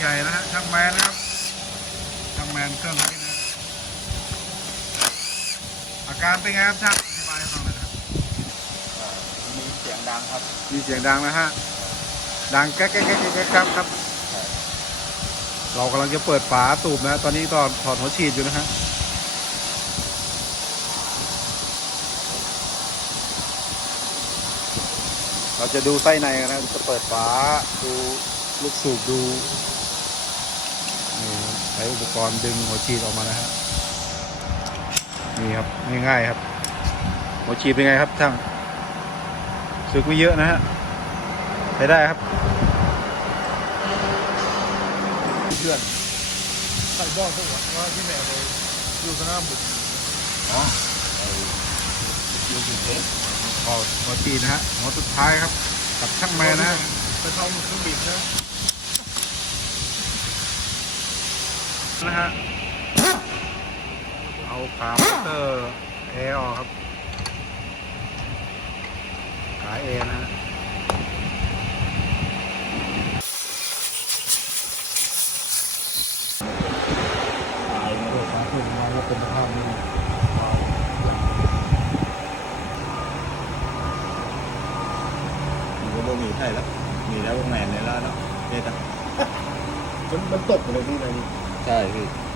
ใหญ่นะฮะช่างแมนนะครับช่างแมนเครื่องนี้นะอาการเป็นไงครับช่างอธิบายให้ฟังหน่อยนะครับมีเสียงดังครับ มีเสียงดังนะฮะดังแก๊กแก๊กแก๊กแก๊กครับครับ เรากำลังจะเปิดฝาตูบนะฮะตอนนี้ตอนถอดหัวฉีดอยู่นะฮะเราจะดูไส้ในกันนะจะเปิดฝาดู ลูกสูบดูนี่ครับใช้อุปกรณ์ดึงหัวฉีดออกมานะฮะนี่ครับง่ายๆครับ หัวฉีดเป็นไงครับช่างสึกไม่เยอะนะฮะใช้ได้ครับเพื่อนใส่บ้องพวกว่าที่แม่ไปอยู่สนามบุญอ๋ออยู่กรุงเทพอ๋อหัวฉีดนะฮะหัวสุดท้ายครับ กับช่างแมนนะฮะไปเข้าเครื่องบินนะ นะฮะ เอาขามอเตอร์แอร์ออกครับ ขายเอนะฮะตายในโลกของคุณมาแล้วเป็นสภาพนี้มันก็บ่มีใช่แล้ว มีแล้ววงแหวนในแล้วเนาะเนี่ยจ้ะมันมันตกไปเลยที่ไหน นี่ใช่พี่ม